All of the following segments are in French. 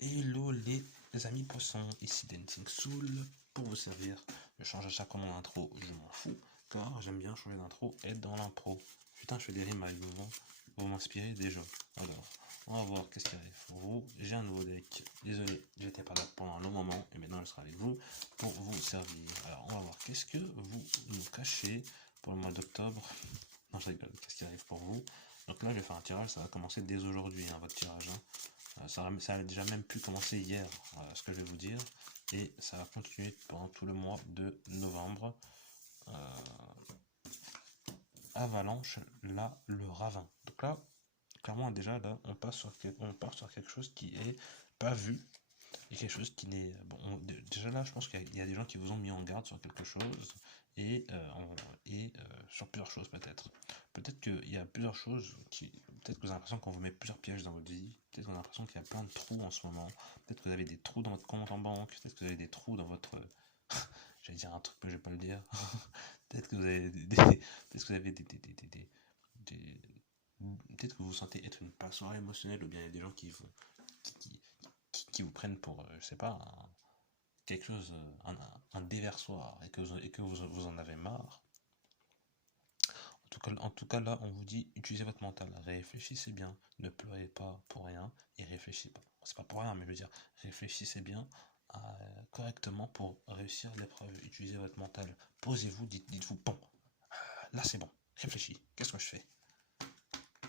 Hello les amis poissons, ici Dancing Soul pour vous servir. Je change à chaque moment d'intro, je m'en fous, car j'aime bien changer d'intro et dans l'impro. Putain, je fais des rimes avec vous m'inspirez déjà. Alors, on va voir qu'est-ce qui arrive pour vous. J'ai un nouveau deck, désolé, j'étais pas là pendant un long moment et maintenant je serai avec vous pour vous servir. Alors, on va voir qu'est-ce que vous nous cachez pour le mois d'octobre. Non, je rigole, qu'est-ce qui arrive pour vous. Donc là, je vais faire un tirage, ça va commencer dès aujourd'hui, hein, votre tirage. Ça a déjà même pu commencer hier, ce que je vais vous dire, et ça va continuer pendant tout le mois de novembre. Avalanche, là, le ravin. Donc là, clairement, déjà, là, on part sur quelque chose qui est pas vu, et quelque chose qui n'est... Bon, déjà là, je pense qu'il y a des gens qui vous ont mis en garde sur quelque chose, et, sur plusieurs choses peut-être. Peut-être qu'il y a plusieurs choses qui... Peut-être que vous avez l'impression qu'on vous met plusieurs pièges dans votre vie. Peut-être que vous avez l'impression qu'il y a plein de trous en ce moment. Peut-être que vous avez des trous dans votre compte en banque. Peut-être que vous avez des trous dans votre... J'allais dire un truc, mais je vais pas le dire. Peut-être que vous avez peut-être que vous avez des- peut-être que vous vous sentez être une passoire émotionnelle, ou bien il y a des gens qui, qui vous prennent pour, je sais pas, quelque chose, un déversoir, et que vous en avez marre. En tout cas, là, on vous dit, utilisez votre mental, réfléchissez bien, ne pleurez pas pour rien, et réfléchissez pas. C'est pas pour rien, mais je veux dire, réfléchissez bien correctement pour réussir l'épreuve. Utilisez votre mental. Posez-vous, dites-vous, bon, là c'est bon, réfléchis, qu'est-ce que je fais?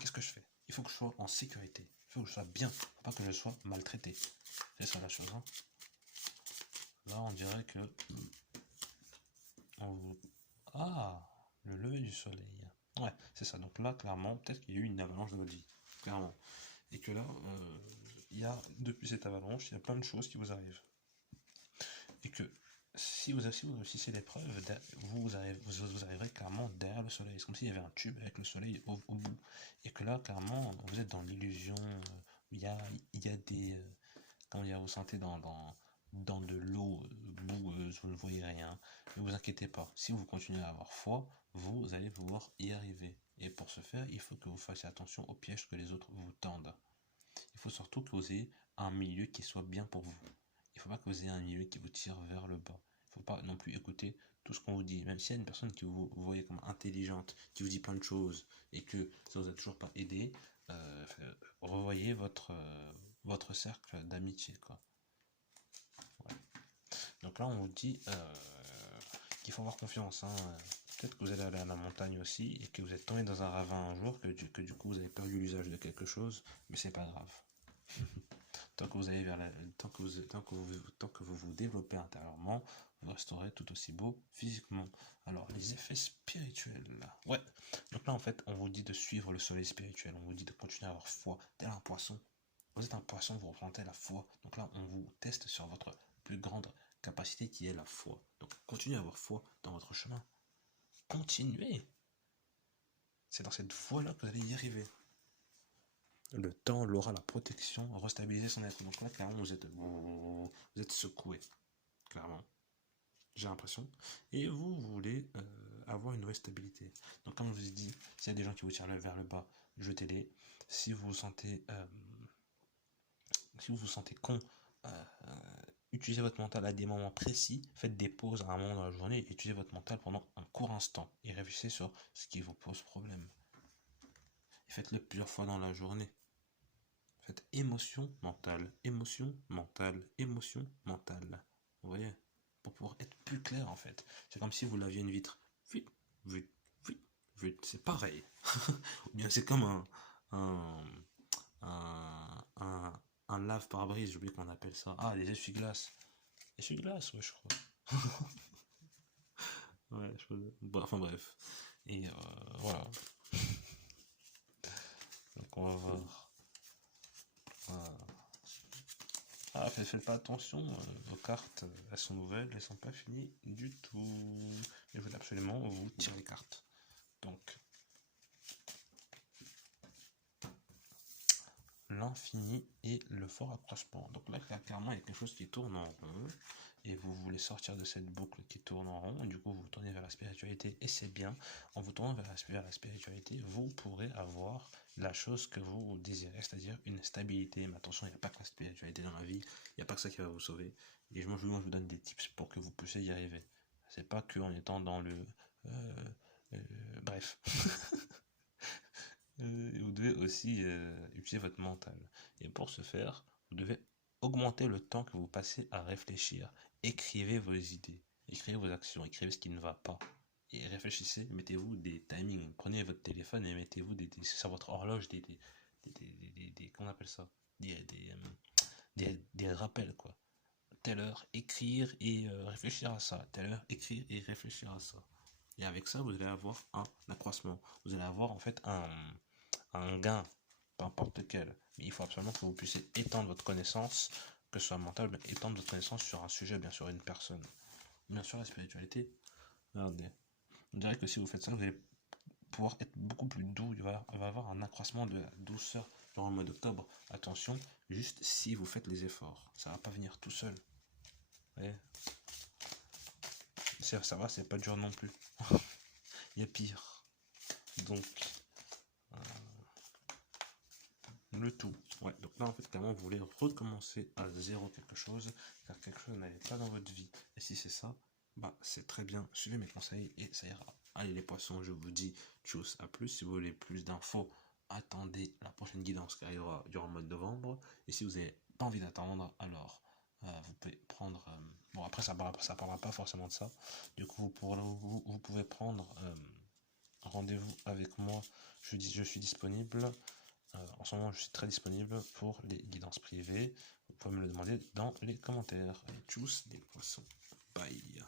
Qu'est-ce que je fais? Il faut que je sois en sécurité, il faut que je sois bien, faut pas que je sois maltraité. C'est ça la chose, hein. Là, on dirait que on vous... Ah, le lever du soleil. Ouais, c'est ça. Donc là, clairement, peut-être qu'il y a eu une avalanche de votre vie. Clairement. Et que là, depuis cette avalanche, il y a plein de choses qui vous arrivent. Et que si vous réussissez l'épreuve, vous arriverez clairement derrière le soleil. C'est comme s'il y avait un tube avec le soleil au bout. Et que là, clairement, vous êtes dans l'illusion. Il y a des... comment dire, vous sentez dans de l'eau boueuse, vous ne voyez rien. Ne vous inquiétez pas. Si vous continuez à avoir foi, vous allez pouvoir y arriver. Et pour ce faire, il faut que vous fassiez attention aux pièges que les autres vous tendent. Il faut surtout que vous ayez un milieu qui soit bien pour vous. Il ne faut pas que vous ayez un milieu qui vous tire vers le bas. Il ne faut pas non plus écouter tout ce qu'on vous dit. Même s'il y a une personne que vous voyez comme intelligente, qui vous dit plein de choses, et que ça vous a toujours pas aidé, revoyez votre cercle d'amitié, quoi. Ouais. Donc là, on vous dit qu'il faut avoir confiance, hein. Peut-être que vous allez aller à la montagne aussi, et que vous êtes tombé dans un ravin un jour, que du coup vous avez perdu l'usage de quelque chose, mais c'est pas grave. Tant que vous allez vers tant que vous vous développez intérieurement, vous resterez tout aussi beau physiquement. Alors, les effets spirituels, là. Ouais. Donc là, en fait, on vous dit de suivre le soleil spirituel. On vous dit de continuer à avoir foi, tel un poisson. Vous êtes un poisson, vous représentez la foi. Donc là, on vous teste sur votre plus grande capacité qui est la foi. Donc, continuez à avoir foi dans votre chemin. Continuez. C'est dans cette voie-là que vous allez y arriver. Le temps, l'aura, la protection, restabiliser son être. Donc là, clairement, vous êtes secoué, clairement. J'ai l'impression. Et vous voulez avoir une vraie stabilité. Donc comme je vous ai dit, s'il y a des gens qui vous tirent vers le bas, jetez-les. Si vous vous sentez con, euh, utilisez votre mental à des moments précis. Faites des pauses à un moment dans la journée. Et utilisez votre mental pendant un court instant. Et réfléchissez sur ce qui vous pose problème. Et faites-le plusieurs fois dans la journée. Faites émotion mentale, émotion mentale, émotion mentale. Vous voyez? Pour pouvoir être plus clair en fait. C'est comme si vous laviez une vitre. Vite, vite, vite, vite. C'est pareil. Ou bien c'est comme un, un lave-pare-brise, j'ai oublié qu'on appelle ça. Ah, les essuie-glaces. Essuie-glaces, ouais, je crois. Ouais, enfin bref. Et voilà. Donc on va voir. Ah, faites pas attention, vos cartes, elles sont nouvelles, elles sont pas finies du tout. Je voulais absolument vous tirer les cartes. Donc, l'infini et le fort accroissement. Donc là, clairement, il y a quelque chose qui tourne en rond, et vous voulez sortir de cette boucle qui tourne en rond, et du coup, vous tournez vers la spiritualité, et c'est bien. En vous tournant vers la spiritualité, vous pourrez avoir la chose que vous désirez, c'est-à-dire une stabilité. Mais attention, il n'y a pas que la spiritualité dans la vie, il n'y a pas que ça qui va vous sauver. Et moi, je vous donne des tips pour que vous puissiez y arriver. C'est pas que en étant dans le... bref. Vous devez aussi utiliser votre mental. Et pour ce faire, vous devez augmenter le temps que vous passez à réfléchir. Écrivez vos idées, écrivez vos actions, écrivez ce qui ne va pas. Et réfléchissez, mettez-vous des timings. Prenez votre téléphone et mettez-vous sur votre horloge comment on appelle ça? Des rappels, quoi. Telle heure, écrire et réfléchir à ça. Telle heure, écrire et réfléchir à ça. Et avec ça, vous allez avoir un accroissement. Vous allez avoir en fait un gain, peu importe lequel. Mais il faut absolument que vous puissiez étendre votre connaissance, que ce soit mentale, mais étendre votre connaissance sur un sujet, bien sûr, une personne. Bien sûr, la spiritualité, regardez. On dirait que si vous faites ça, vous allez pouvoir être beaucoup plus doux. Il va avoir un accroissement de la douceur durant le mois d'octobre. Attention, juste si vous faites les efforts. Ça va pas venir tout seul. Vous voyez, ça va, c'est pas dur non plus. Il y a pire. Donc, le tout. Ouais, donc là, en fait, clairement, vous voulez recommencer à zéro quelque chose, car quelque chose n'allait pas dans votre vie. Et si c'est ça, bah, c'est très bien. Suivez mes conseils et ça ira. Allez, les poissons, je vous dis tchuss, à plus. Si vous voulez plus d'infos, attendez la prochaine guidance qui arrivera durant le mois de novembre. Et si vous n'avez pas envie d'attendre, alors vous pouvez prendre... bon, après, ça parlera pas forcément de ça. Du coup, vous pouvez prendre rendez-vous avec moi. Je suis disponible. En ce moment, je suis très disponible pour les guidances privées. Vous pouvez me le demander dans les commentaires. Allez, tchuss, les poissons. Bye.